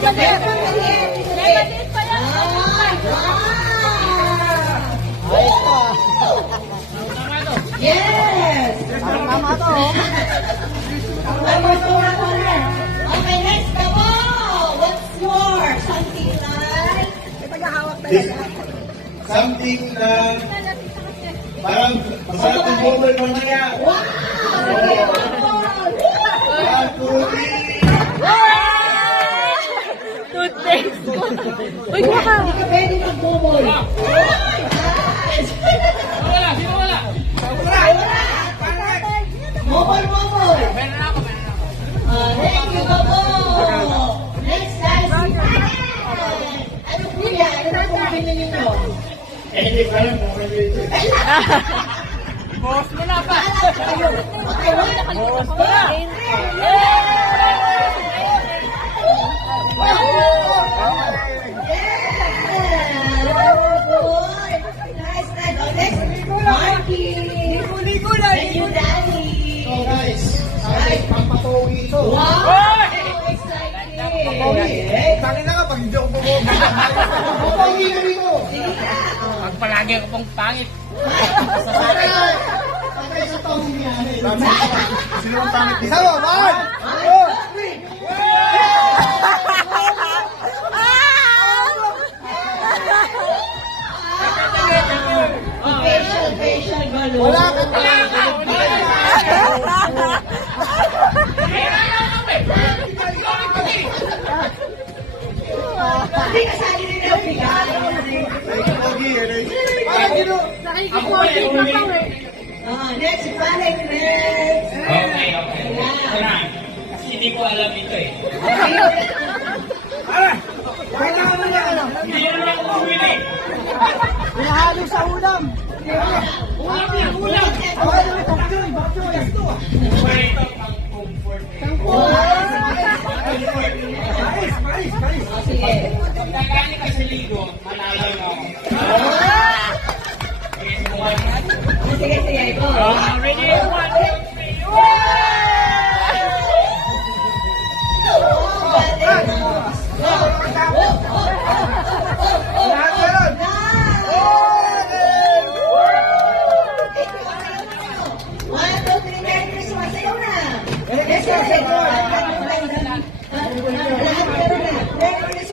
Yes! Tama to. Okay, next, come on! What's yours? Something like... Something na parang masarap ng bubol mamaya. Wow! Parang puti. Toothpaste. Uy, kuha ka. Hindi ka pwede mag-bubol. Bubol, bubol. Thank you, bubol. Next, guys. Ano po yan? Ano po pinili ninyo? Hindi pa lang kung ano yun. Boss mo na pa. Okay, Boss mo na. Thank you, Daddy. So guys, pampatuwi ito. Wow! Exciting! Tali na nga pag hindi ako bumubog. Pampatuwi na rin ko. Pag palagi ako pong pangit. Patay sa taong niya. Sino ang pangit? Isa mo, man! Facial balloon. Wala ka talaga. Hindi ka sali rin ang bigay. Next, balik, next. Okay. Alright. Kasi hindi ko alam ito eh. Hindi naman ako bumili. Hinahalo sa ulam. Ulam. Pero ito pang comfort eh. Sige. Pag nagaling ka sa ligo, manalo na ako. Okay, subukan. Sige, go. Ready?